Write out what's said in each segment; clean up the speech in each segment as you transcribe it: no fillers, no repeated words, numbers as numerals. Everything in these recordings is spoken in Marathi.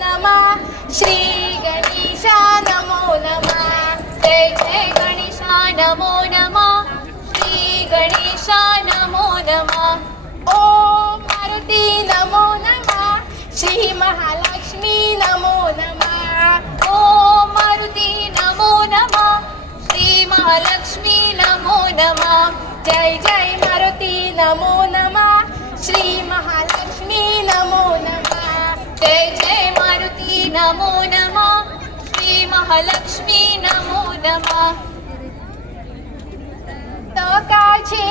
नमः श्री गणेशा नमो नमः जय जय गणेशा नमो नमः श्री गणेशा नमो नमः ओम मारुती नमो नमः श्री महालक्ष्मी नमो नमः ओम मारुती नमो नमः श्री महालक्ष्मी नमो नमः जय जय मारुती नमो नमः श्री महालक्ष्मी नमो नमः जय जय मारुती नमो नमः श्री महालक्ष्मी नमो नमः तो काचे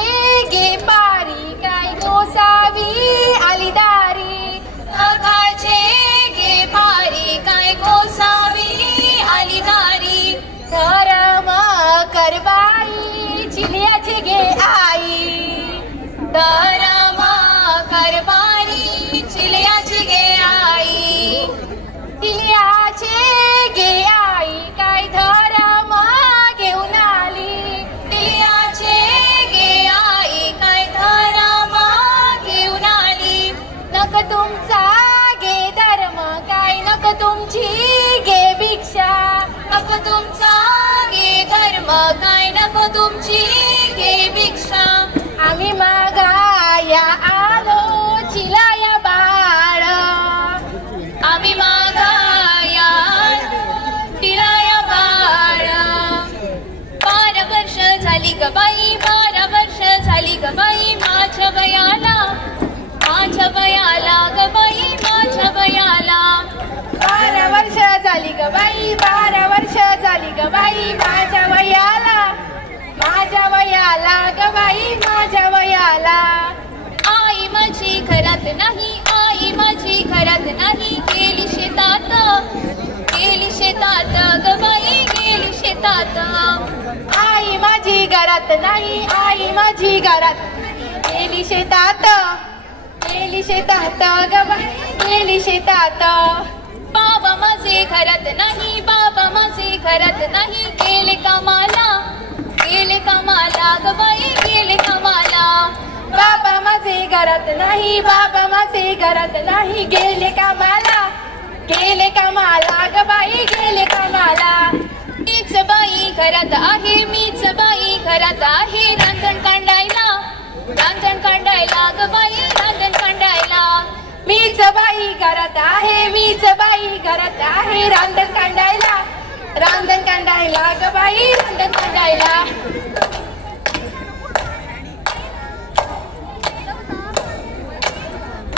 गे पारी काय गोसावी आली दारी काचे गे पारी काय गोसावी आली दारी धर्म करबाई चिलियाची गे आई धर्म करबाई चिलियाची गे आई चिलियाचे गे आई काय धर्म घेऊन आली चिलियाचे गे आई काय धर्म घेऊन आली नक तुमचा गे धर्म काय नक तुमची गे भिक्षा नक तुमचा गे धर्म काय नको तुमची गे भिक्षा आम्ही मागाया आलो चिलाया बाळ आम्ही मागाया चिलाया बाळ 12 वर्ष झाली ग बाई 12 वर्ष झाली ग बाई माझ्या वयाला ग बाई माझ्या वयाला 12 वर्ष झाली ग बाई 12 वर्ष झाली ग बाई माझ्या वयाला ग बाई माझ्या वयाला आई माझी घरात नाही आई माझी घरात नाही गेली शेतात ग बाई गेली शेतात आई माझी घरात नाही आई माझी घरात गेली शेतात ग बाई गेली शेतात बाबा माझे घरात नाही बाबा माझे घरात नाही गेले कामाला ग बाई गेले कामाला बाबा माझे घरात नाही बाबा माझे घरात नाही गेले कामाला ग बाई गेले कामाला मीच बाई घरात आहे मीच बाई घरात आहे रांधण कांडायला ग बाई रांधण कांडायला मीच बाई घरात आहे मीच बाई घरात आहे रांधण कांडायला ग बाई रांधण कांडायला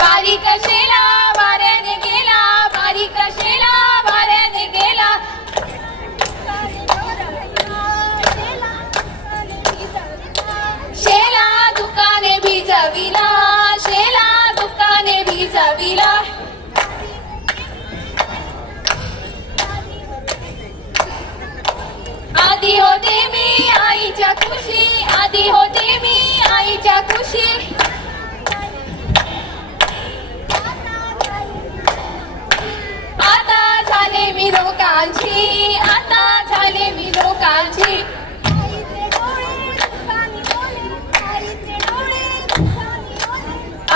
बारीक शेला वाऱ्याने गेला बारीक शेला वाऱ्याने गेला शेला दुकाने भिजविला शेला दुकाने भिजविला आधी होते मी आईच्या खुशी आधी होते मी आईच्या खुशी आता झाले मी लोकांची आता झाले मी लोकांची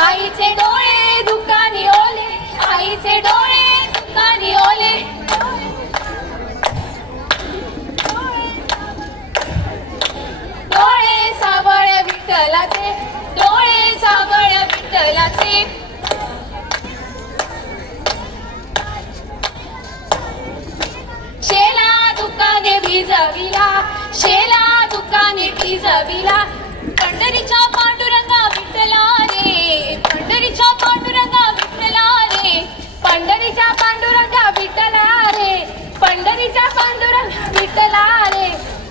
आईचे डोळे दुकानी ओले आईचे डोळे दुकानी ओले डोळे सावळ विठ्ठलाचे डोळे सावळ विठ्ठलाचे शेला दुकाने भिजविला शेला दुकाने भिजविला पंढरीच्या पांडुरंगा विठ्ठला रे पंढरीच्या पांडुरंगा विठ्ठला रे पंढरीच्या पांडुरंगा विठ्ठला रे पंढरीच्या पांडुरंगा विठ्ठला रे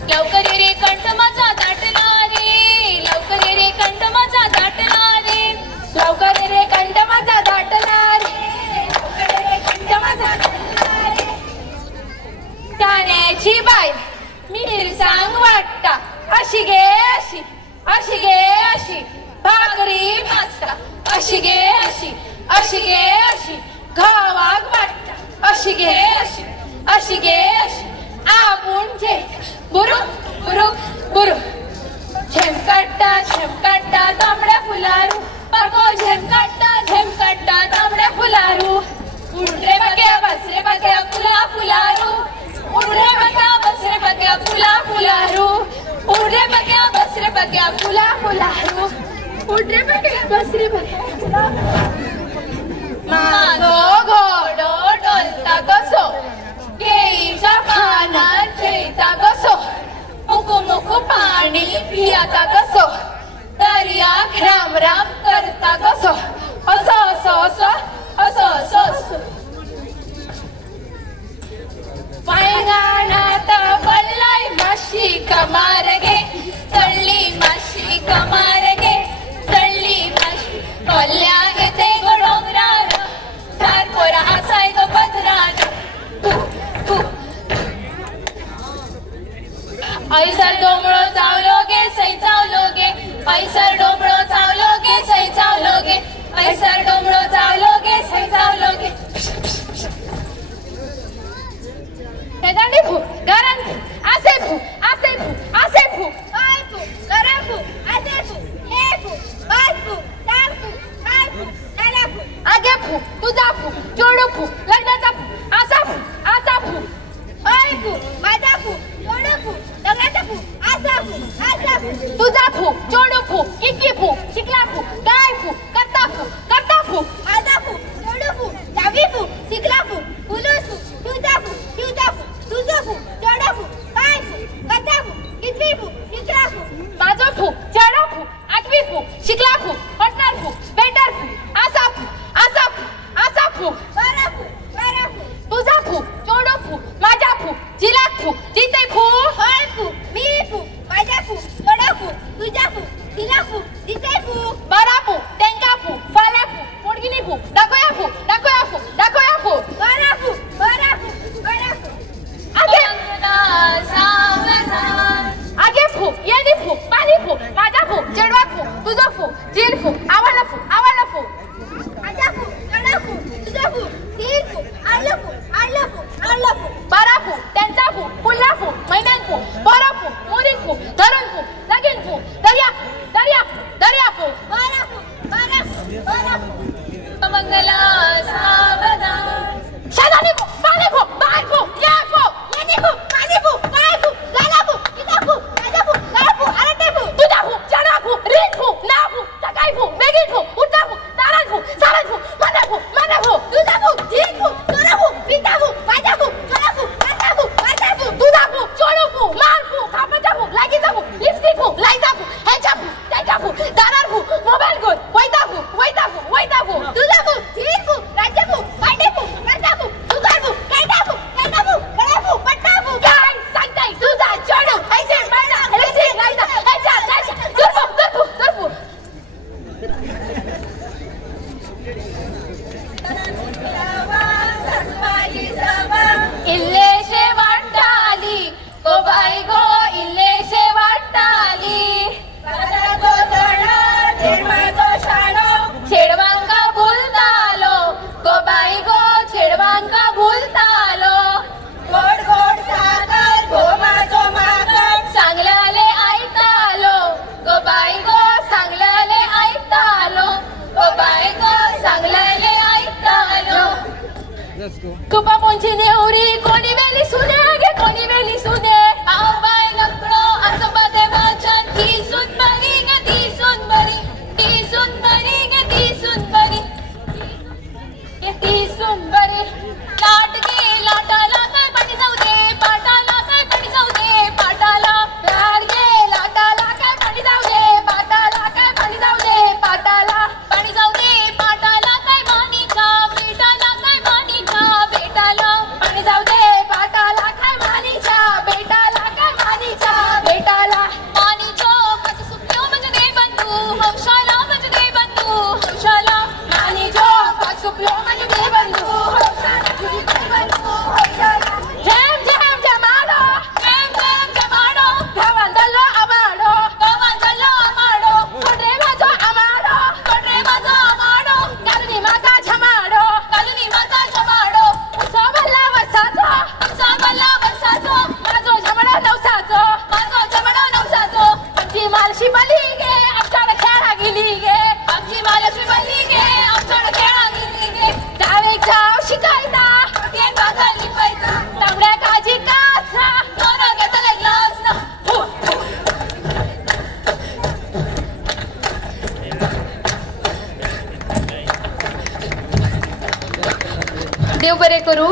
लवकर रे कंठ माझा दाटला रे लवकर रे कंठ माझा दाटला रे लवकर रे कंठ माझा दाटला रे लवकर रे कंठ माझा दाटला रे त्यानेची बाई मिरसांग वाटता अशी गे अशी भाकरी भाजता अशी गे अशी घावाक वाटता अशी गे अशी आपण जे बुरुक झेमकाट्टा तांबड्या फुलारू पको झेमकाट्टा तांबड्या फुलारू उंडरे बघ्या फुलारू उड रे बग्या बस रे बग्या फुला फुलारू उड रे बग्या बस रे बग्या माझो घोडो डोलता कसो केळीच्या पानात खेळता कसो मुकू मुकू पाणी पियाता कसो दर्याक राम राम करता कसो असो असो असो असो असो असो पैंगाणात पडलाय माशी कमार गे चढली माशी कमार गे चढली माशी कोल्ल्या येते गो डोंगरार चार पोरा आसाय गो पदरार ऐसर डोंबळो चावलो गे सई चावलो गे ऐसर डोंबळो चावलो गे सई चावलो गे ऐसर डोंबळो चावलो गे सई चावलो गे Pedani fu, garan fu, ase fu, ase fu, ase fu, ai fu, garan fu, ase fu, he fu, bas fu, sam fu, kai fu, nala fu, age fu, tuja fu, jodu fu, lagnacha fu, asa fu, ai fu, maja fu, jodu fu, lagnacha fu, asa fu, tuja fu, jodu fu, ikki fu, shikla fu, kai fu, karta fu, maja fu, jodu fu, javi fu, shikla fu, ulus fu, tuja fu, तुझाफू चढाफू पायफू कथाफू कितवीफू शिकलाफू माझोफू चढाफू आठवीफू शिकलाफू पटणारफू बेटरफू आसाफू बाराफू तुझाफू चोडोफू माझाफू जिलाफू जितेफू हयफू मीफू माझाफू चढाफू तुझाफू जिलाफू जितेफू बाराफू टेंकाफू फालाफू पोडगिनीफू दाखोयाफू बाराफू आगे फू येदी फू पानी फू माझा फू जडवा फू तुझा फू जील फू आवाला फू आजा फू कडा फू तुझा फू जील फू आला फू बारा फू त्यांचा फू पुल्ला फू मैदान फू बोरा फू मोरी फू धरण फू लगीन फू दर्या फू बारा फू मंगला सावधान शादानी फू पानी फू बाय फू या फू येदी फू पानी फू बाय फू गाला फू किता फू राजा फू गाला फू आरटे फू तुझा फू चढा फू रीत फू ना फू सकाई फू बेगीन फू उठा फू सारन फू माना फू तुझा फू जीत फू सोना फू पिता फू माझा फू चढा फू आता फू तुझा फू चोडू फू मार फू खापचा फू लागीचा फू लिपस्टिक फू लाईटा फू हेचा फू त्याचा फू दारार फू मोबाईल गोल वैता फू तुझा फू जीत फू राज्य फू पाटे फू करता फू तुझा फू कैटा फू गळा फू पट्टा फू काय सांगताय तुझा चोडू ऐसे माना इलेक्ट्रिक लाईटा हेचा त्याचा दूर फू इल्लेशे वाटाली go by go इल्लेशे Watali छेडवांका भूलतालो go by गो छेडवांका भूलतालो गोड गोड सागर गो माझो मागड सांगलाले ऐकतालो go by go सांगलाले ऐकतालो go by गो सांगलाले ऐकतालो कुपा पोंची नेवरी कोणी वेली सुने आव बाय नकडो आजोबा देवाच्या ती सुंदरी लाट गे लाटाला काय पाणी जाऊ दे पाटाला काय पाणी जाऊ दे पाटाला लाट गे लाटाला काय पाणी जाऊ दे पाटाला काय पाणी जाऊ दे पाटाला पाणी जाऊ दे पाटाला काय मानीच्या बेटाला काय मानीच्या बेटाला पाणी जाऊ दे पाटाला काय मानीच्या बेटाला काय मानीच्या बेटाला मानीचो माझे सुप्यो माझे दे बंधू हौशाला माझे दे बंधू हौशाला मानीचो माझे सुप्यो माझे दे बंधू देव बरे करू.